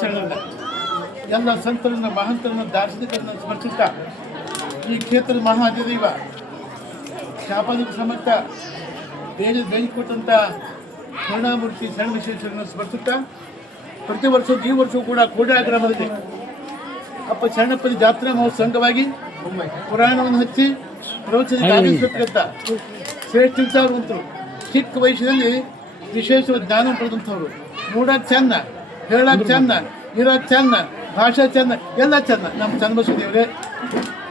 ಶರಣಲ್ಲ ಎಲ್ಲ ಸಂತರನ್ನ ಮಹಂತರನ್ನ ದಾರ್ಶನಿಕರನ್ನ ಸ್ಮರಿಸುತ್ತಾ ಈ ಕ್ಷೇತ್ರದ ಮಹಾಧಿದೈವ ಶಾಪಾದಿಕ ಸಮರ್ಥ ಬೇಡಿಕೊಟ್ಟಂಥ ಕರುಣಾಮೂರ್ತಿ ಶರಣ ವಿಶ್ವೇಶ್ವರನ್ನು ಸ್ಮರಿಸುತ್ತಾ ಪ್ರತಿ ವರ್ಷ ಈ ವರ್ಷವೂ ಕೂಡ ಕೋಡಾ ಗ್ರಾಮದಲ್ಲಿ ಅಪ್ಪ ಶರಣಪ್ಪನ ಜಾತ್ರಾ ಮಹೋತ್ಸವ ಅಂಗವಾಗಿ ಪುರಾಣವನ್ನು ಹಚ್ಚಿ ಪ್ರವಚನಕ್ಕೆ ಆಗಮಿಸತಕ್ಕಂಥ ಶ್ರೇಷ್ಠ ವಿಚಾರವಂತರು ಚಿಕ್ಕ ವಯಸ್ಸಿನಲ್ಲಿ ವಿಶೇಷ ಜ್ಞಾನ ಪಡೆದಂಥವ್ರು ನೋಡೋಕೆ ಚೆಂದ ಹೇಳೋಕೆ ಚೆಂದ ಇರೋಕೆ ಚೆಂದ ಭಾಷೆ ಚೆಂದ ಎಲ್ಲ ಚೆಂದ ನಮ್ಮ ಚನ್ನಬಸವ ದೇವರೇ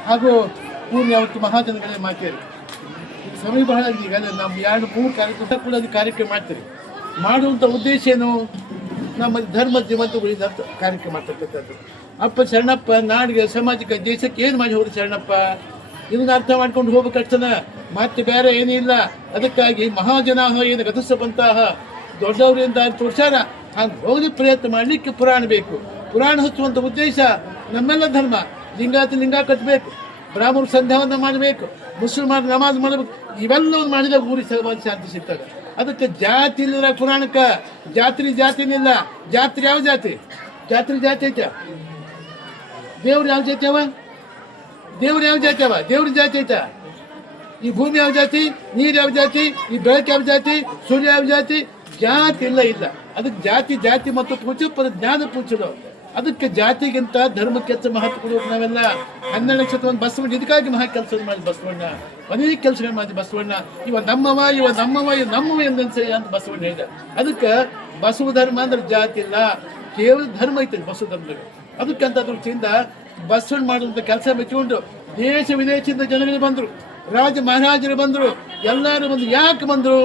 ಹಾಗೂ ಪೂರ್ಣ ಯಾವತ್ತು ಮಹಾಜನಗಳೇ ಮಾತೇರಿ ಸಮಯ ಬಹಳ ಈಗ ನಮ್ಮ 2-3 ಕಾರ್ಯಕ್ರಮ ಕೂಡ ಅದು ಕಾರ್ಯಕ್ರಮ ಮಾಡ್ತೀರಿ ಮಾಡುವಂಥ ಉದ್ದೇಶ ಏನು ನಮ್ಮ ಧರ್ಮ ಜೀವಂತ ಉಳಿದಂಥ ಕಾರ್ಯಕ್ರಮ ಮಾಡ್ತಕ್ಕಂಥದ್ದು ಅಪ್ಪ ಶರಣಪ್ಪ ನಾಡಿಗೆ ಸಮಾಜಕ್ಕೆ ದೇಶಕ್ಕೆ ಏನು ಮಾಡಿ ಹೋಗಿ ಶರಣಪ್ಪ ಇದನ್ನ ಅರ್ಥ ಮಾಡ್ಕೊಂಡು ಹೋಗ್ಬೇಕಷ್ಟನ ಮತ್ತೆ ಬೇರೆ ಏನೂ ಇಲ್ಲ ಅದಕ್ಕಾಗಿ ಮಹಾಜನಾಹ ಏನು ಗತಿಸಬಂತಹ ದೊಡ್ಡವರಿಂದ ತೋರ್ಸಾರ ಹಾಗೆ ಹೋಗಿ ಪ್ರಯತ್ನ ಮಾಡಲಿಕ್ಕೆ ಪುರಾಣ ಬೇಕು ಪುರಾಣ ಹಚ್ಚುವಂಥ ಉದ್ದೇಶ ನಮ್ಮೆಲ್ಲ ಧರ್ಮ ಲಿಂಗ ಕಟ್ಟಬೇಕು ಬ್ರಾಹ್ಮಣರು ಸಂಧ್ಯಾವಂದನ ಮಾಡಬೇಕು ಮುಸಲ್ಮಾನ ನಮಾಜ್ ಮಾಡಬೇಕು ಇವೆಲ್ಲವನ್ನು ಮಾಡಿದಾಗ ಊರಿಗೆ ಸಮಾಜ ಶಾಂತಿ ಸಿಗ್ತದೆ ಅದಕ್ಕೆ ಜಾತಿ ಇಲ್ಲ ಪುರಾಣಕ್ಕೆ ಜಾತಿನಿಲ್ಲ ಜಾತ್ರೆ ಯಾವ ಜಾತಿ ಜಾತಿ ಐತೆ ದೇವ್ರು ಯಾವ ಜಾತಿ ಅವ ದೇವ್ರ ಜಾತಿ ಐತ ಈ ಭೂಮಿ ಯಾವ ಜಾತಿ ನೀರು ಯಾವ ಜಾತಿ ಈ ಬೆಳಕು ಯಾವ ಜಾತಿ ಸೂರ್ಯ ಯಾವ ಜಾತಿ ಇಲ್ಲ ಅದಕ್ಕೆ ಜಾತಿ ಮತ್ತು ಪೂಜೆ ಜ್ಞಾನ ಪೂಜಲು ಅದಕ್ಕೆ ಜಾತಿಗಿಂತ ಧರ್ಮಕ್ಕೆ ಹೆಚ್ಚು ಮಹತ್ವ ಕೊಡೋಕೆ ನಾವೆಲ್ಲ 12 ನಕ್ಷತ್ರವನ್ನು ಬಸವಣ್ಣ ಇದಕ್ಕಾಗಿ ಮಹಾ ಕೆಲಸ ಮಾಡಿ ಬಸವಣ್ಣ ಅನೇಕ ಕೆಲಸಗಳು ಮಾಡಿ ಬಸವಣ್ಣ ಇವ ನಮ್ಮವ ಎಂದನ್ಸೆ ಅಂತ ಬಸವಣ್ಣ ಹೇಳಿದ ಅದಕ್ಕೆ ಬಸವ ಧರ್ಮ ಅಂದ್ರೆ ಜಾತಿ ಇಲ್ಲ ಕೇವಲ ಧರ್ಮ ಐತೆ ಬಸವ ಧರ್ಮದಲ್ಲಿ ಅದಕ್ಕಂತ ದೃಷ್ಟಿಯಿಂದ ಬಸವಣ್ಣ ಮಾಡುವಂಥ ಕೆಲಸ ಮೆಚ್ಚಿಕೊಂಡು ದೇಶ ವಿದೇಶದಿಂದ ಜನಗಳು ಬಂದರು ರಾಜ ಮಹಾರಾಜರು ಬಂದರು ಎಲ್ಲರೂ ಬಂದು ಯಾಕೆ ಬಂದರು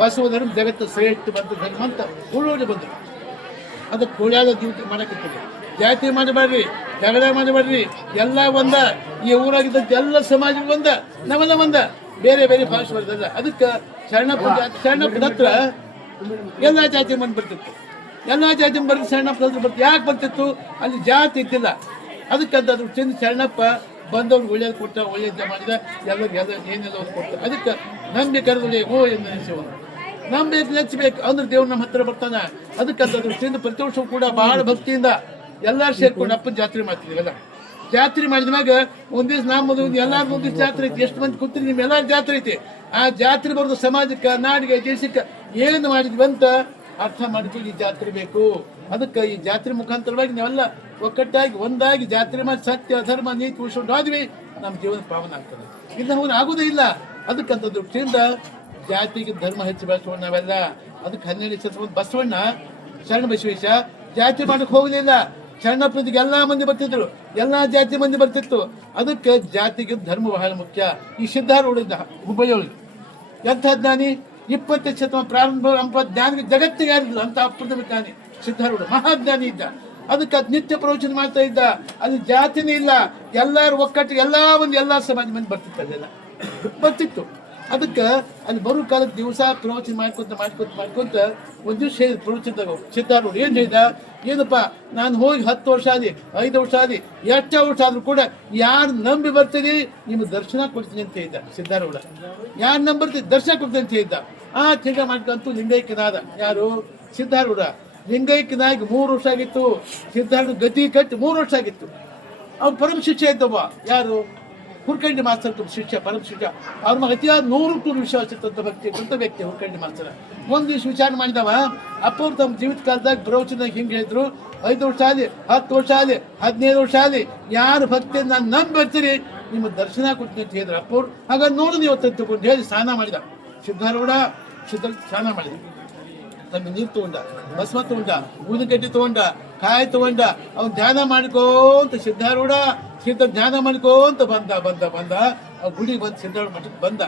ಬಸವ ಧರ್ಮ ಜಗತ್ತು ಶ್ರೇಷ್ಠ ಬಂತ ಧರ್ಮ ಅಂತ ಉಳ್ಳೋಡಿ ಬಂದರು ಅದಕ್ಕೆ ಕೋಳ್ಯಾದ ಡ್ಯೂಟಿ ಮಾಡಕತ್ತಿದೆ ಜಾತಿ ಮಾಡಬೇಡ್ರಿ ಜಗಳ ಮಾಡಬೇಡ್ರಿ ಎಲ್ಲ ಒಂದ ಈ ಊರಾಗಿದ್ದಂಥ ಎಲ್ಲ ಸಮಾಜ ಒಂದ ನಾವೆಲ್ಲ ಒಂದ ಬೇರೆ ಭಾಷೆ ಬರ್ತದ ಅದಕ್ಕೆ ಶರಣಪ್ಪನ ಹತ್ರ ಎಲ್ಲ ಜಾತಿ ಮಂದಿ ಬರ್ತಿತ್ತು ಎಲ್ಲ ಜಾತಿ ಬರ್ತಿತ್ತು ಶರಣಪ್ಪನ ಹತ್ರ ಬರ್ತಿತ್ತು ಯಾಕೆ ಬರ್ತಿತ್ತು ಅಲ್ಲಿ ಜಾತಿ ಇದ್ದಿಲ್ಲ ಅದಕ್ಕಂತ ಚಿಂದ ಶರಣಪ್ಪ ಬಂದವ್ರು ಒಳ್ಳೇದು ಕೊಟ್ಟ ಒಳ್ಳೇದ ಮಾಡಿದ ಏನೆಲ್ಲ ಒಂದು ಕೊಟ್ಟ ಅದಕ್ಕೆ ನಂಬಿ ಕರೆದಲ್ಲಿ ಎಂದು ನೆನೆಸುವನು ನಂಬೇಕು ನೆಚ್ಚಬೇಕು ಅಂದ್ರೆ ದೇವ್ರು ನಮ್ಮ ಹತ್ರ ಬರ್ತಾನ ಅದಕ್ಕಂತ ದೃಷ್ಟಿಯಿಂದ ಪ್ರತಿ ವರ್ಷವೂ ಕೂಡ ಬಹಳ ಭಕ್ತಿಯಿಂದ ಎಲ್ಲರೂ ಸೇರ್ಕೊಂಡು ಅಪ್ಪನ ಜಾತ್ರೆ ಮಾಡ್ತಿದ್ದೀವಲ್ಲ ಜಾತ್ರೆ ಮಾಡಿದ ಮ್ಯಾಗ ಒಂದ್ ದಿವ್ಸ ನಮ್ಮದು ಎಲ್ಲಾರು ಒಂದ್ ದಿವ್ಸ ಜಾತ್ರೆ ಐತಿ ಎಷ್ಟು ಮಂದಿ ಕೂತ್ರಿ ನಿಮ್ ಎಲ್ಲಾರು ಜಾತ್ರೆ ಐತಿ ಆ ಜಾತ್ರೆ ಬರೋದು ಸಮಾಜಕ್ಕೆ ನಾಡಿಗೆ ದೇಶಕ್ಕೆ ಏನು ಮಾಡಿದ್ವಿ ಅಂತ ಅರ್ಥ ಮಾಡಿಕೊಂಡು ಈ ಜಾತ್ರೆ ಬೇಕು ಅದಕ್ಕೆ ಈ ಜಾತ್ರೆ ಮುಖಾಂತರವಾಗಿ ನಾವೆಲ್ಲ ಒಕ್ಕಟ್ಟಾಗಿ ಒಂದಾಗಿ ಜಾತ್ರೆ ಮಾಡಿ ಸತ್ಯ ಧರ್ಮ ನೀತಿ ಉಳಿಸ್ಕೊಂಡು ಹೋದ್ವಿ ನಮ್ಮ ಜೀವನ ಪಾವನ ಆಗ್ತದೆ ಇದು ಆಗೋದೇ ಇಲ್ಲ ಅದಕ್ಕಂತ ದೃಷ್ಟಿಯಿಂದ ಜಾತಿಗೆ ಧರ್ಮ ಹೆಚ್ಚು ಬೆಳೆಸ್ಕೊಂಡು ನಾವೆಲ್ಲ ಅದಕ್ಕೆ 12 ನಕ್ಷತ್ರ ಬಸವಣ್ಣ ಶರಣ ಬಸವೇಶ ಜಾತಿ ಮಾಡಕ್ಕೆ ಹೋಗಲಿಲ್ಲ ಶರಣಪ್ಪನಿಗೆ ಎಲ್ಲಾ ಮಂದಿ ಬರ್ತಿದ್ರು ಎಲ್ಲಾ ಜಾತಿ ಮಂದಿ ಬರ್ತಿತ್ತು ಅದಕ್ಕೆ ಜಾತಿಗೆ ಧರ್ಮ ಬಹಳ ಮುಖ್ಯ ಈ ಸಿದ್ಧಾರೂಢ ಹುಬ್ಬಳ್ಳಿಯೊಳಗೆ ಎಂಥ ಜ್ಞಾನಿ 20ನೇ ಶತಮಾನ ಪ್ರಾರಂಭ ಜ್ಞಾನ ಜಗತ್ತಿಗೆ ಯಾರಿಲ್ಲ ಅಂತ ಅಪ್ರತಿಮ ಜ್ಞಾನಿ ಸಿದ್ಧಾರೂಢ ಮಹಾಜ್ಞಾನಿ ಇದ್ದ ಅದಕ್ಕೆ ನಿತ್ಯ ಪ್ರವಚನ ಮಾಡ್ತಾ ಇದ್ದ ಅಲ್ಲಿ ಜಾತಿನೇ ಇಲ್ಲ ಎಲ್ಲರೂ ಒಕ್ಕಟ್ಟಿಗೆ ಎಲ್ಲಾ ಸಮಾಜ ಮಂದಿ ಬರ್ತಿತ್ತು ಅದಕ್ಕೆ ಅಲ್ಲಿ ಬರೋ ಕಾಲಕ್ಕೆ ದಿವಸ ಪ್ರವಚನ ಮಾಡ್ಕೊಂತ ಒಂದು ದಿವಸ ಹೇಳಿದ ಪ್ರವಚನದಾಗ ಸಿದ್ಧಾರೂಢ ಏನು ಹೇಳಿದ ಏನಪ್ಪ ನಾನು ಹೋಗಿ 10 ವರ್ಷ ಆದಿ 5 ವರ್ಷ ಆದಿ ಎಷ್ಟು ವರ್ಷ ಆದ್ರೂ ಕೂಡ ಯಾರು ನಂಬಿ ಬರ್ತೀರಿ ನಿಮ್ಗೆ ದರ್ಶನ ಕೊಡ್ತೀನಿ ಅಂತ ಹೇಳಿದ್ದ ಸಿದ್ಧಾರೂಢ ಯಾರು ನಂಬರ್ತೀರಿ ದರ್ಶನ ಕೊಡ್ತೀನಿ ಅಂತ ಹೇಳಿದ್ದ ತಿರ್ಗ ಮಾಡ್ಕೊಂತು ಲಿಂಗೈಕ್ಯನಾದ ಯಾರು ಸಿದ್ಧಾರೂಢ ಲಿಂಗೈಕ್ಯನಾಗಿ 3 ವರ್ಷ ಆಗಿತ್ತು ಸಿದ್ಧಾರೂಢ ಗತಿ ಕಟ್ಟಿ 3 ವರ್ಷ ಆಗಿತ್ತು ಅವ್ನು ಪರಮ ಶಿಷ್ಯ ಇದ್ದವ ಯಾರು ಹುರ್ಕಂಡಿ ಮಾಸ್ತರ್ ಶಿಷ್ಯ ಪರಮ ಶಿಷ್ಯ ಅವ್ರ ಮಗ ಅತಿಯಾದ 100 ವಿಶ್ವಾಸ ಇತ್ತಂತ ವ್ಯಕ್ತಿ ಹುರ್ಕಂಡಿ ಮಾಸ್ತರ್ ಒಂದು ದಿವಸ ವಿಚಾರ ಮಾಡಿದವ ಅಪ್ಪವ್ರು ತಮ್ಮ ಜೀವಿತ ಕಾಲದಾಗ ಪ್ರವಚನದಾಗ ಹಿಂಗೆ ಹೇಳಿದ್ರು 5 ವರ್ಷ ಆದಿ 10 ವರ್ಷ ಆದಿ 15 ವರ್ಷ ಆದಿ ಯಾರು ಭಕ್ತಿ ನಾನು ನಂಬಿ ಬರ್ತೀರಿ ನಿಮ್ಮ ದರ್ಶನ ಕೊಡ್ತೀನಿ ಅಂತ ಹೇಳಿದ್ರು ಅಪ್ಪವ್ರು ಹಾಗಾಗಿ ನೋಡು ನೀವು ತಗೊಂಡು ಹೇಳಿ ಸ್ನಾನ ಮಾಡಿದ ಸಿದ್ಧಾರೂಢ ಸ್ನಾನ ಮಾಡಿದ ತಮ್ಮ ನೀರು ತಗೊಂಡ ಭಸ್ಮ ತಗೊಂಡ ಊದಿನಕಡ್ಡಿ ತಗೊಂಡ ಕಾಯಿ ತಗೊಂಡ ಅವ್ನು ಧ್ಯಾನ ಮಾಡ್ಕೋಂತ ಸಿದ್ಧಾರೂಢ ಧ್ಯಾನ ಮಾಡ್ಕೋಂತ ಬಂದ ಆ ಗುಡಿಗೆ ಬಂದು ಸಿದ್ಧಾರೂಢ ಮಠಕ್ಕೆ ಬಂದ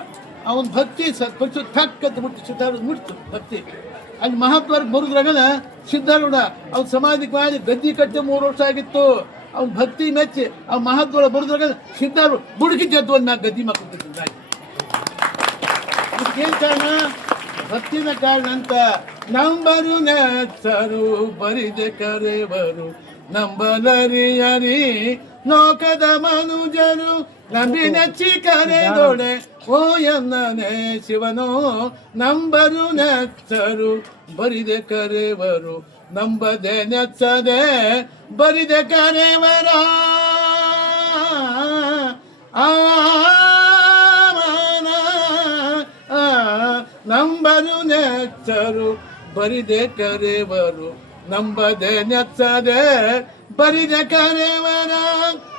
ಅವನ ಭಕ್ತಿ ಸತ್ಪರಿಸು ಥಕ್ಕಂತ ಮುಟ್ಟಿ ಸಿದ್ಧಾರೂಢ ಮುಟ್ತು ಭಕ್ತಿ ಅಲ್ಲಿ ಮಹಾತ್ಮರ ಮುರಿದ್ರಾಗನ ಸಿದ್ಧಾರೂಢ ಅವ್ನ ಸಮಾಧಿಗೆ ಮಾಡಿ ಗದ್ದಿ ಕಟ್ಟಿ 3 ವರ್ಷ ಆಗಿತ್ತು ಅವ್ನ ಭಕ್ತಿ ಮೆಚ್ಚಿ ಆ ಮಹಾತ್ಮರ ಮುರಿದ್ರಾಗ ಸಿದ್ಧಾರೂಢ ಬುಡುಕಿ ಜದ್ದು ಒಂದು ಗದ್ದಿ ಮಕ್ಕಳು ಏನ್ ಕಾರಣ ಭಕ್ತಿನ ಕಾರಣ ಅಂತ ನಂಬರು ನೆಚ್ಚರು ಬರಿದೆ ಕರೆವರು ನಂಬಲರಿಯರಿ ಲೋಕದ ಮನುಜರು ನಂಬಿ ನೆಚ್ಚಿ ಕರೆದೊಡೆ ಓ ಎನ್ನನೆ ಶಿವನೋ ನಂಬರು ನೆಚ್ಚರು ಬರಿದೆ ಕರೆವರು ನಂಬದೆ ನೆಚ್ಚದೆ ಬರಿದೆ ಕರೆವರ ನಂಬರು ನೆಚ್ಚರು ಬರಿದೆ ಕರೆವರು ನಂಬದೆ ನೆಚ್ಚದೆ ಬರಿದೆ ಕರೆವರ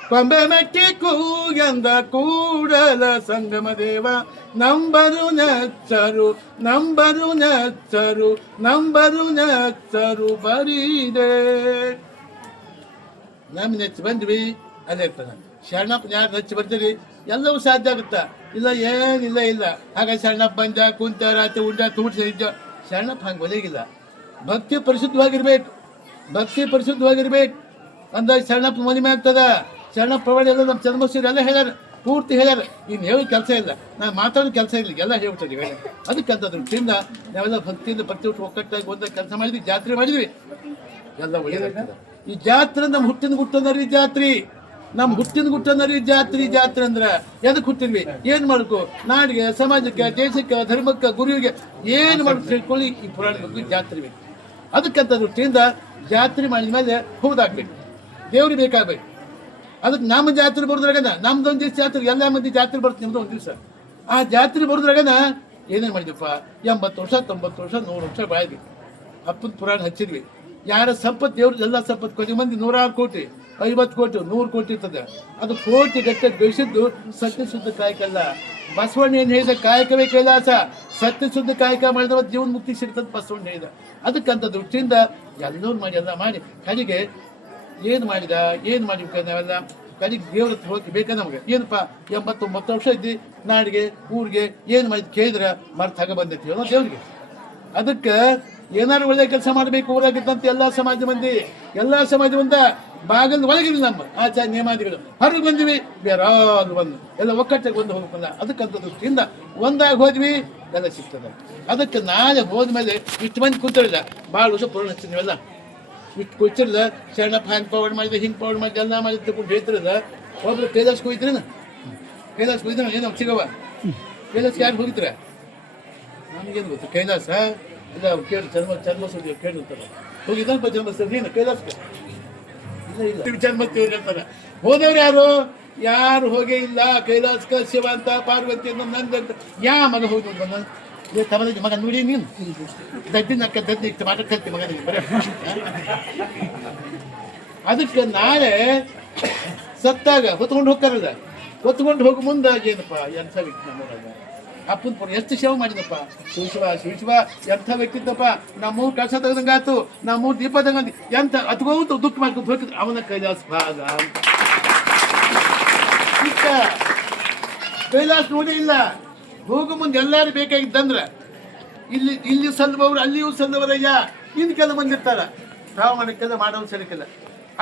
ಕೊಂಬೆ ಮೆಟ್ಟಿ ಕೂಗೆಂದ Kudala Sangama Deva number ನೆಚ್ಚರು number ನೆಚ್ಚರು number ನೆಚ್ಚರು ಬರಿದೆ. ನಮ್ ನೆಚ್ಚಿ ಬಂದ್ವಿ ಅಲ್ಲೇ ಇರ್ತಾನೆ. ಶರಣಪ್ಪ ಯಾರು ನೆಚ್ಚಿ ಬರ್ತೀರಿ ಎಲ್ಲವೂ ಸಾಧ್ಯ ಆಗುತ್ತಾ? ಇಲ್ಲ, ಏನಿಲ್ಲ ಇಲ್ಲ. ಹಾಗಾಗಿ ಶರಣಪ್ಪ ಬಂದ ಕುಂತ ರಾತ್ರಿ ಉಂಡ ತೂಡ್ಸಿದ್ದ ಶರಣಪ್ಪ ಹಂಗೆ ಒಲೆಗಿಲ್ಲ. ಭಕ್ತಿ ಪರಿಶುದ್ಧವಾಗಿರ್ಬೇಕು, ಭಕ್ತಿ ಪರಿಶುದ್ಧವಾಗಿರ್ಬೇಕು ಅಂದಾಗ ಶರಣಪ್ಪ ಮಹಿಮೆ ಆಗ್ತದ. ಶರಣಪ್ಪ ಪ್ರವಾದಿ ಎಲ್ಲ ನಮ್ಮ ಚಂದ್ರಮೌಳಿ ಎಲ್ಲ ಹೇಳ್ಯಾರ, ಪೂರ್ತಿ ಹೇಳ್ಯಾರ. ಇನ್ನು ಹೇಳೋ ಕೆಲಸ ಇಲ್ಲ, ನಾನು ಮಾತಾಡೋ ಕೆಲಸ ಇಲ್ಲ, ಎಲ್ಲ ಹೇಳ್ಬಿಡ್ತೀವಿ ಹೇಳಿ. ಅದಕ್ಕಂತದ್ರ ತಿಂದ ನಾವೆಲ್ಲ ಭಕ್ತಿಯಿಂದ ಪ್ರತಿ ಒಕ್ಕಟ್ಟಾಗಿ ಒಂದಾಗ ಕೆಲಸ ಮಾಡಿದ್ವಿ, ಜಾತ್ರೆ ಮಾಡಿದ್ವಿ, ಎಲ್ಲ ಒಳ್ಳೆಯದಾಗ್ತದೆ. ಈ ಜಾತ್ರೆ ನಮ್ಮ ಹುಟ್ಟಿನ ಗುಟ್ಟನರಿ ಜಾತ್ರೆ, ನಮ್ಮ ಹುಟ್ಟಿನ ಗುಟ್ಟನರಿ ಜಾತ್ರೆ. ಜಾತ್ರೆ ಅಂದ್ರೆ ಎದಕ್ಕೆ ಹುಟ್ಟಿದ್ವಿ, ಏನ್ ಮಾಡ್ಕೊ, ನಾಡಿಗೆ, ಸಮಾಜಕ್ಕೆ, ದೇಶಕ್ಕೆ, ಧರ್ಮಕ್ಕೆ, ಗುರುವಿಗೆ ಏನು ಮಾಡ್ಕೊ ತಿಳ್ಕೊಳ್ಳಿ. ಈ ಪುರಾಣ ಬಗ್ಗೆ ಜಾತ್ರೆ ಬೇಕು. ಅದಕ್ಕಂತ ದೃಷ್ಟಿಯಿಂದ ಜಾತ್ರೆ ಮಾಡಿದ ಮೇಲೆ ಹೌದಾಗ್ಬೇಕು, ದೇವ್ರಿಗೆ ಬೇಕಾಗ್ಬೇಕು. ಅದಕ್ಕೆ ನಮ್ಮ ಜಾತ್ರೆ ಬರೋದ್ರಾಗನ ನಮ್ದೊಂದು ದಿವಸ ಜಾತ್ರೆ, ಎಲ್ಲ ಮಂದಿ ಜಾತ್ರೆ ಬರುತ್ತೆ, ನಿಮ್ದು ಒಂದು ದಿವಸ. ಆ ಜಾತ್ರೆ ಬರೋದ್ರಾಗನ ಏನೇನು ಮಾಡಿದ್ವಪ್ಪ, 80 ವರ್ಷ 90 ವರ್ಷ 100 ವರ್ಷ ಬಾಳಿದ್ವಿ. ಅಪ್ಪನ ಪುರಾಣ ಹಚ್ಚಿದ್ವಿ. ಯಾರ ಸಂಪತ್ತು ದೇವ್ರ ಎಲ್ಲ ಸಂಪತ್ತು ಕೋಟಿ ಮಂದಿ 106 ಕೋಟಿ 50 ಕೋಟಿ 100 ಕೋಟಿ ಇರ್ತದೆ. ಅದು ಕೋಟಿ ಗಟ್ಟೆ ಗಳಿಸಿದ್ದು ಸತ್ಯ ಶುದ್ಧ ಕಾಯಕಲ್ಲ. ಬಸವಣ್ಣ ಏನು ಹೇಳಿದ, ಕಾಯಕವೇ ಕೈಲಾಸ, ಸತ್ಯ ಶುದ್ಧ ಕಾಯಕ ಮಾಡಿದ್ರೆ ಜೀವನ ಮುಕ್ತಿ ಸಿಗ್ತದೆ ಬಸವಣ್ಣ ಹೇಳಿದ. ಅದಕ್ಕಂತ ದೃಷ್ಟಿಯಿಂದ ಎಲ್ಲರೂ ಮಾಡಿ ಎಲ್ಲ ಮಾಡಿ ಕಡೆಗೆ ಏನು ಮಾಡಿದ, ಏನು ಮಾಡಿಬೇಕು ನಾವೆಲ್ಲ ಕಡೆಗೆ ದೇವ್ರ ಹತ್ರ ಹೋಗಿ ಬೇಕಾ ನಮಗೆ. ಏನಪ್ಪ 80-90 ವರ್ಷ ಇದ್ದಿ, ನಾಡಿಗೆ ಊರಿಗೆ ಏನು ಮಾಡಿದ್ ಕೇಳಿದ್ರೆ ಮರ್ತಾಗ ಬಂದೈತಿ ಅನ್ನೋ ದೇವ್ರಿಗೆ. ಅದಕ್ಕೆ ಏನಾರು ಒಳ್ಳೆ ಕೆಲಸ ಮಾಡಬೇಕು ಊರಾಗಿದ್ದಂತ ಎಲ್ಲ ಸಮಾಜ ಮಂದಿ ಬಾಗಿಲು ಒಳಗಿಲ್ಲ. ನಮ್ಮ ಆಚಾರ ನೇಮಾದಿಗಳು ಹೊರಗೆ ಬಂದಿವಿ, ಬೇರಾದ್ರು ಬಂದು ಎಲ್ಲ ಒಕ್ಕಟ್ಟಿಗೆ ಬಂದು ಹೋಗ್ಬೇಕಲ್ಲ. ಅದಕ್ಕಂತ ದೃಷ್ಟಿಯಿಂದ ಒಂದಾಗಿ ಹೋದ್ವಿ, ಎಲ್ಲ ಸಿಗ್ತದೆ. ಅದಕ್ಕೆ ನಾಳೆ ಹೋದ್ಮೇಲೆ ಇಷ್ಟು ಮಂದಿ ಕೂತಿರಲಿಲ್ಲ, ಭಾಳ ವರ್ಷ ಪೂರ್ಣ ಹಚ್ಚಿದ ನೀವೆಲ್ಲ ಇಷ್ಟು ಕೂತಿರಲ್ಲ. ಶರಣಪ್ಪ ಹ್ಯಾಂಗೆ ಪೌಡ್ ಮಾಡಿದೆ, ಹಿಂಗೆ ಪೌಡ್ ಮಾಡಿದೆ, ಎಲ್ಲ ಮಾಡಿ ತಗೊಂಡು ಹೇಳ್ತಿರಲ್ಲ. ಒಬ್ರು ಕೈಲಾಸಕ್ಕೆ ಹೋಗಿದ್ರೇನ, ಕೈಲಾಸಕ್ಕೆ ಹೋಗಿದ್ರೆ ಏನೋ ಸಿಗವ, ಕೈಲಾಸಕ್ಕೆ ಯಾರು ಹೋಗಿದ್ರ ನಮಗೇನು ಗೊತ್ತು. ಕೈಲಾಸ ಇಲ್ಲ ಕೇಳಿ ಚರ್ಮಸೂರ್ಯ ಕೇಳಿರ್ತಾರೆ, ಹೋಗಿದ್ದಪ್ಪ ಜನ್ಮಸ್ಥಳ ನೀನು ಕೈಲಾಸಕ್ಕೆ ಇಲ್ಲ ಜನ್ಮಸ್ಥಳ ಹೇಳ್ತಾರೆ. ಹೋದವ್ರು ಯಾರು ಹೋಗೇ ಇಲ್ಲ ಕೈಲಾಸಕ. ಶಿವ ಅಂತ ಪಾರ್ವತಿ ಅಂತ ನಂದಂತ ಯಾವ ಮಗ ಹೋಗಿ ಬಂದ ತಮ್ಮ ಮಗ ನೋಡಿ ನೀನು ದಡ್ಡಿ ಮಾಟ ಕಲ್ತಿ ಮಗ ಬರೀ. ಅದಕ್ಕೆ ನಾಳೆ ಸತ್ತಾಗ ಹೊತ್ಕೊಂಡು ಹೋಗ್ತಾರಲ್ಲ, ಹೊತ್ಕೊಂಡು ಹೋಗೋ ಮುಂದೆ ಏನಪ್ಪ ಎಂಥ ವ್ಯಕ್ತಿ ನಮ್ಮೂರಾಗ ಅಪ್ಪನ ಪುರ ಎಷ್ಟು ಸೇವೆ ಮಾಡಿದಪ್ಪ. ಶಿವ ಎಂಥ ವ್ಯಕ್ತಿತ್ತಪ್ಪ. ನಮ್ಮೂರು ಕಳಸ ತೆಗೆದಂಗಾತು, ನಮ್ಮೂರು ದೀಪ ತಗೊಂಡು ಎಂಥ ಅತ್ಕೋತ ದುಃಖ ಮಾಡ್ಕೊಂಡು ಹೋಗಿದ್ರು. ಅವನ ಕೈಲಾಸ ಭಾಗ ಕೈಲಾಸ ನೋಡೇ ಇಲ್ಲ. ಹೋಗೋ ಮುಂದೆ ಎಲ್ಲರೂ ಬೇಕಾಗಿದ್ದಂದ್ರೆ ಇಲ್ಲಿ ಸಲ್ಲದವರು ಅಲ್ಲಿಯೂ ಸಲ್ಲದವರಯ್ಯ. ಇನ್ನು ಕೆಲ ಮಂದಿ ಇರ್ತಾರ, ರಾವಣಕ್ಕೆಲ್ಲ ಮಾಡೋದು ಸರಿಕಿಲ್ಲ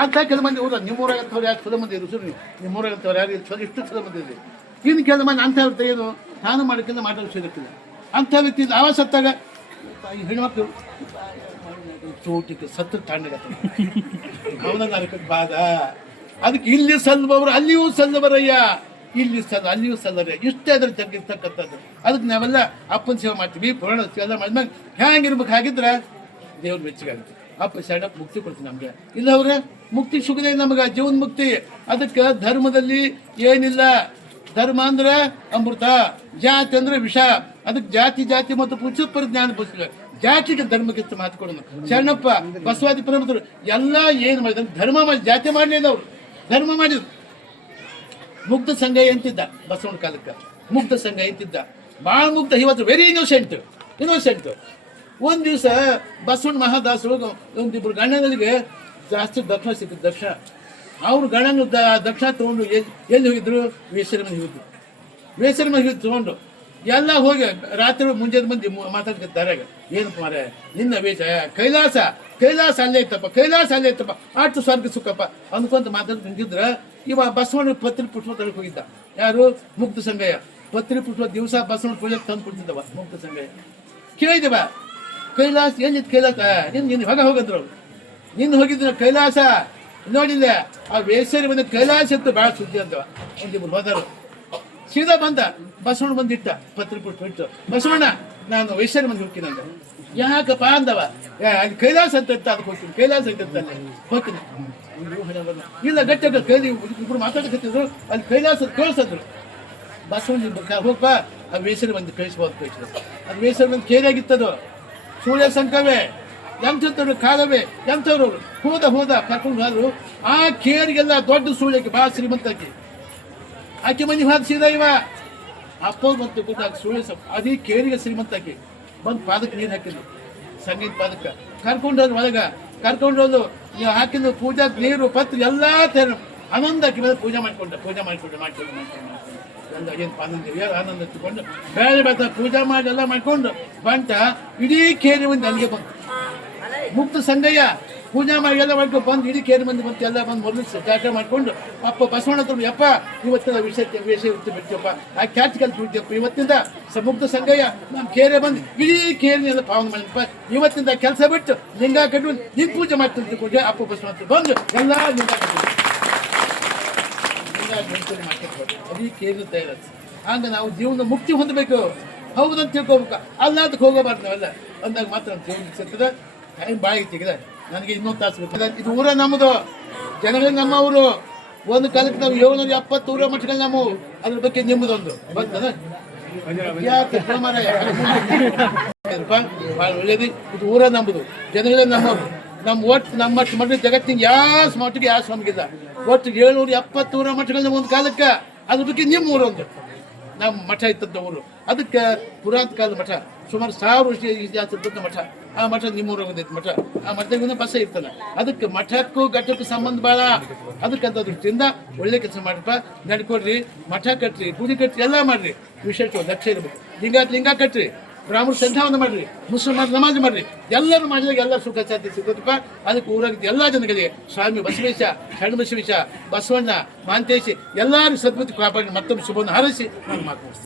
ಅಂತ ಕೆಲ ಮಂದಿ ಹೋದ. ನಿಮ್ಮೂರಾಗಂತವ್ರು ಯಾರು ಚಲೋ ಮಂದಿ ಇರು, ಸುರು ನಿಮ್ಮೂರಾಗಂತವ್ರು ಯಾರು ಇಷ್ಟು ಚಲೋ ಮಂದಿ ಇರಲಿ. ಇನ್ನು ಕೆಲ ಮಂದಿ ಅಂತ ಇರುತ್ತೆ, ಏನು ಸ್ನಾನ ಮಾಡೋಕ್ಕಿಂತ ಮಾಡೋದು ಸಿಗುತ್ತಿಲ್ಲ ಅಂಥ ವ್ಯಕ್ತಿ. ಆವಾಗ ಸತ್ತಾಗ ಈ ಹೆಣ್ಮಕ್ಳು ಚೋಟಿಗೆ ಸತ್ತು ತಾಂಡಗತ್ತ ಅವನ ನರಕಕ್ಕೆ ಬಾದ. ಅದಕ್ಕೆ ಇಲ್ಲಿ ಸಲ್ಲಬವರು ಅಲ್ಲಿಯೂ ಸಲ್ಲಬರಯ್ಯ, ಇಲ್ಲಿ ಸಲ್ಲ ಅಲ್ಲಿಯೂ ಸಲ್ಲರಯ್ಯ. ಇಷ್ಟೇ ಅದ್ರ ಜಗ್ಗಿರ್ತಕ್ಕಂಥದ್ದು. ಅದಕ್ಕೆ ನಾವೆಲ್ಲ ಅಪ್ಪನ ಸೇವೆ ಮಾಡ್ತೀವಿ, ಪುರಾಣ ಎಲ್ಲ ಮಾಡಿದ್ಮೇಲೆ ಹ್ಯಾಂಗಿರ್ಬೇಕು. ಹಾಗಿದ್ರೆ ದೇವ್ರ ಮೆಚ್ಚಿಗೆ ಆಗುತ್ತೆ. ಅಪ್ಪ ಶರಣಪ್ಪ ಮುಕ್ತಿ ಕೊಡ್ತೀವಿ ನಮ್ಗೆ. ಇಲ್ಲ ಅವ್ರೆ ಮುಕ್ತಿ ಸಿಗದೆ ನಮಗೆ ಜೀವನ ಮುಕ್ತಿ. ಅದಕ್ಕೆ ಧರ್ಮದಲ್ಲಿ ಏನಿಲ್ಲ. ಧರ್ಮ ಅಂದ್ರೆ ಅಮೃತ, ಜಾತಿ ಅಂದ್ರೆ ವಿಷ. ಅದಕ್ಕೆ ಜಾತಿ ಮತ್ತು ಪುರುಷ ಪರಿಜ್ಞಾನ ಪುಸ್ತಕ ಜಾತಿಗೆ ಧರ್ಮಕ್ಕೆ ಮಾತು ಕೊಡೋದು. ಶರಣಪ್ಪ ಬಸವಾದಿ ಪ್ರಮುಖರು ಎಲ್ಲ ಏನು ಮಾಡಿದ್ರು, ಧರ್ಮ ಮಾಡಿ ಜಾತಿ ಮಾಡಲಿಲ್ಲ. ಅವರು ಧರ್ಮ ಮಾಡಿದ್ರು. ಮುಗ್ಧ ಸಂಘ ಎಂತಿದ್ದ ಬಸವಣ್ಣ ಕಾಲಕ್ಕೆ, ಮುಗ್ಧ ಸಂಘ ಎಂತಿದ್ದ ಭಾಳ ಮುಗ್ಧ. ಇವತ್ತು ವೆರಿ ಇನ್ನೋಸೆಂಟ್. ಒಂದು ದಿವಸ ಬಸವಣ್ಣ ಮಹಾದಾಸರು ಒಂದಿಬ್ಬರು ಗಂಡನಿಗೆ ಜಾಸ್ತಿ ದಕ್ಷಿಣ ಸಿಕ್ಕಿದ್ದು. ದಕ್ಷಿಣ ಅವ್ರು ಗಂಡನ ದಕ್ಷಿಣ ತೊಗೊಂಡು ಎಲ್ಲಿ ಹೋಗಿದ್ರು, ವೇಸರ ಮನೆಗೆ ಹೋಗಿದ್ರು. ವೇಸರ ಮನೆಗೆ ತೊಗೊಂಡು ಎಲ್ಲ ಹೋಗಿ ರಾತ್ರಿ ಮುಂಜಾನೆ ಮಂದಿ ಮಾತಾಡ್ತಿದ್ದಾರೆ. ಏನಪ್ಪ ಮಾರೆ ನಿನ್ನ ವೇಷ, ಕೈಲಾಸ ಅಲ್ಲೇ ಇತ್ತಪ್ಪ, ಆಟು ಸ್ವರ್ಗ ಸುಖಪ್ಪ ಅಂದ್ಕೊಂತ ಮಾತಾಡ್ ನಿಂತಿದ್ರ. ಇವ ಬಸವಣ್ಣ ಪತ್ರಿ ಪುಷ್ಪ ತಳಕ್ಕೆ ಹೋಗಿದ್ದ. ಯಾರು? ಮುಕ್ತ ಸಂಗಯ್ಯ. ಪತ್ರಿ ಪುಷ್ಪ ದಿವಸ ಬಸವಣ್ಣ ಪೂಜೆ ತಂದು ಕೊಡ್ತಿದ್ದವ ಮುಕ್ತ ಸಂಗಯ್ಯ. ಕೇಳಿದವ ಕೈಲಾಸ ಎಲ್ಲಿತ್ತು? ಕೈಲಾಸ ನಿನ್ನ ಹೋಗಂದ್ರು. ನಿನ್ನ ಹೋಗಿದ್ರ ಕೈಲಾಸ ನೋಡಿಲ್ಲ. ಆ ವೇಸರಿ ಬಂದ ಕೈಲಾಸ ಇತ್ತು, ಭಾಳ ಸುದ್ದಿ ಅಂತವ. ಒಂದಿಬ್ರು ಹೋದರು. ಸೀದಾ ಬಂದ ಬಸವಣ್ಣ ಬಂದಿಟ್ಟ, ಪತ್ರಿ ಪುಷ್ಪ ಇಟ್ಟು. ಬಸವಣ್ಣ ನಾನು ವೈಶ್ವರ್ಯ ಮಂದಿ ಹೋಗ್ತೀನಿ ಅಂದ. ಯಾಕಪ್ಪ ಅಂದವ ಅಲ್ಲಿ ಕೈಲಾಸ ಅಂತ ಅದಕ್ಕೆ ಹೋಗ್ತೀನಿ ಕೈಲಾಸ ಅಂತ ಹೋಗ್ತೀನಿ ಇಲ್ಲ ಗಟ್ಟಿ ಕೈಲಿ ಇಬ್ರು ಮಾತಾಡಕತ್ತಿದ್ರು ಅಲ್ಲಿ ಕೈಲಾಸ ಕಳ್ಸಂದ್ರು ಬಸವಣ್ಣ ಹೋಗಪ್ಪ ಅದು ವೇಸರ ಬಂದು ಕಳಿಸ್ಬೋದು ಅದು ವೇಸರ ಬಂದು ಕೇರಿಯಾಗಿತ್ತದು ಸೂರ್ಯ ಸಂಕವೇ ಎಂಥವ್ರು ಕಾಲವೇ ಎಂಥವ್ರು ಹೋದ ಕರ್ಕೊಂಡು ಹೋದ್ರು ಆ ಕೇರಿಗೆಲ್ಲ ದೊಡ್ಡ ಸೂಳ್ಯಕ್ಕೆ ಭಾಳ ಶ್ರೀಮಂತಕ್ಕೆ ಆಕೆ ಮನೆ ಹೋದ ಸೀದಾ ಇವ ಅಪ್ಪ ಬಂತು ಗೊತ್ತಾಗ ಸೂಳ್ಯ ಅದೇ ಕೇರಿಗೆ ಶ್ರೀಮಂತಕ್ಕೆ ಬಂದು ಪಾದಕ್ಕೆ ನೀರು ಹಾಕಿದ್ರು ಸಂಗೀತ ಪಾದಕ್ಕೆ ಕರ್ಕೊಂಡೋದು ಒಳಗ ಕರ್ಕೊಂಡೋದು ನೀವು ಹಾಕಿದ್ದು ಪೂಜಾಕ್ಕೆ ನೀರು ಪತ್ರ ಎಲ್ಲ ತರ ಆನಂದಕ್ಕೆ ಮೇಲೆ ಪೂಜೆ ಮಾಡ್ಕೊಂಡು ಎಲ್ಲ ಏನು ಆನಂದ ತಗೊಂಡು ಬೇರೆ ಬೇರೆ ಪೂಜೆ ಮಾಡಿ ಎಲ್ಲ ಮಾಡ್ಕೊಂಡು ಬಂಟ ಇಡೀ ಕೇರಿ ಒಂದು ಅಲ್ಲಿಗೆ ಬಂತು ಮುಕ್ತ ಸಂಗಯ್ಯ ಪೂಜೆ ಮಾಡಿ ಎಲ್ಲ ಮಾಡ್ಕೊಂಡು ಬಂದು ಇಡೀ ಕೇರಿ ಮಂದಿ ಬಂತು ಎಲ್ಲ ಬಂದು ಮೊದಲು ಜಾತ್ರೆ ಮಾಡ್ಕೊಂಡು ಅಪ್ಪ ಬಸವಣ್ಣ ಹತ್ರ ಯಪ್ಪ ಇವತ್ತಿನ ವಿಷಯ ಉತ್ತಿ ಬಿಡ್ತೀವಪ್ಪ ಆ ಕ್ಯಾಚ್ ಕಲ್ತು ಬಿಡ್ತೀವಪ್ಪ ಇವತ್ತಿಂದ ಮುಕ್ತ ಸಂಗಯ್ಯ ನಮ್ಮ ಕೇರೆ ಬಂದು ಇಡೀ ಕೇರಿನೆಲ್ಲ ಪಾವನ ಮಾಡಿದಪ್ಪ ಇವತ್ತಿಂದ ಕೆಲಸ ಬಿಟ್ಟು ಲಿಂಗ ಕಟ್ಟು ನಿಂಗೆ ಪೂಜೆ ಮಾಡ್ತೀನಿ ಪೂಜೆ ಅಪ್ಪ ಬಸವಣ್ಣ ಹತ್ರ ಬಂದು ಎಲ್ಲ ಲಿಂಗ ಅದೇ ಕೇಳಿ ತಯಾರ ಹಂಗ ನಾವು ಜೀವನ ಮುಕ್ತಿ ಹೊಂದಬೇಕು ಹೌದಂತ ತಿಳ್ಕೊಬೇಕು ಅಲ್ಲ ಅದಕ್ಕೆ ಹೋಗಬಾರ್ದು ನಾವೆಲ್ಲ ಅಂದಾಗ ಮಾತ್ರ ನಮ್ಮ ಜೀವನ ಸಿಗ್ತದೆ ಟೈಮ್ ಬಾಯಿ ತೆಗೆದ ನನಗೆ ಇನ್ನೊಂದು ತಾಸು ಬೇಕು ಇದು ಊರ ನಮ್ಮದು ಜನಗಳು ನಮ್ಮ ಊರು ಒಂದು ಕಾಲಕ್ಕೆ ನಾವು 770 ಊರ ಮಠಗಳು ನಮ್ಮ ಅದ್ರ ಬಗ್ಗೆ ನಿಮ್ಮದೊಂದು ಬಂತದ ಭಾಳ ಒಳ್ಳೇದು ಇದು ಊರ ನಮ್ಮದು ಜನಗಳೇ ನಮ್ಮವರು ನಮ್ಮ ಒಟ್ಟು ನಮ್ಮ ಮಠ ಜಗತ್ತಿನ ಯಾವ ಮಟ್ಟಿಗೆ ಯಾವ ಸ್ವಾಮಿಗಿಲ್ಲ ಒಟ್ಟು 770 ಊರ ಮಠಗಳನ್ನ ಒಂದು ಕಾಲಕ್ಕೆ ಅದ್ರ ಬಗ್ಗೆ ನಿಮ್ಮ ಊರೊಂದು ನಮ್ಮ ಮಠ ಇತ್ತಂತ ಊರು ಅದಕ್ಕೆ ಪುರಾತ ಕಾಲದ ಮಠ ಸುಮಾರು 1000 ವರ್ಷ ಇತಿಹಾಸದ ಮಠ ಆ ಮಠ ನಿಮ್ಮೂರ ಒಂದೈತಿ ಮಠ ಆ ಮಠದಾಗ ಬಸ ಇರ್ತಲ್ಲ ಅದಕ್ಕೆ ಮಠಕ್ಕೂ ಘಟ್ಟಕ್ಕೂ ಸಂಬಂಧ ಭಾಳ ಅದಕ್ಕಂತ ದೃಷ್ಟಿಯಿಂದ ಒಳ್ಳೆ ಕೆಲಸ ಮಾಡಿಪ್ಪ ನಡ್ಕೊಡ್ರಿ ಮಠ ಕಟ್ರಿ ಗುಡಿ ಕಟ್ರಿ ಎಲ್ಲ ಮಾಡ್ರಿ ವಿಶೇಷ ಲಕ್ಷ್ಯ ಇರ್ಬೇಕು ಲಿಂಗ ಕಟ್ರಿ ಬ್ರಾಹ್ಮಣ ಸಂಧಾವನ ಮಾಡ್ರಿ ಮುಸಲ್ಮಾನ ನಮಾಜ್ ಮಾಡ್ರಿ ಎಲ್ಲರೂ ಮಾಡಿದಾಗ ಎಲ್ಲ ಸುಖ ಶಾಂತಿ ಸಿಗುತ್ತಪ್ಪ ಅದಕ್ಕೆ ಊರಾಗಿದ್ದ ಎಲ್ಲ ಜನಗಳಿಗೆ ಸ್ವಾಮಿ ಬಸವೇಶ ಶರಣಬಸವೇಶ ಬಸವಣ್ಣ ಮಾಂತೇಶಿ ಎಲ್ಲರೂ ಸದ್ಬುದ್ಧಿ ಕಾಪಾಡಿ ಮತ್ತೊಮ್ಮೆ ಶುಭವನ್ನು ಹಾರೈಸಿ ನಾನು ಮಾತು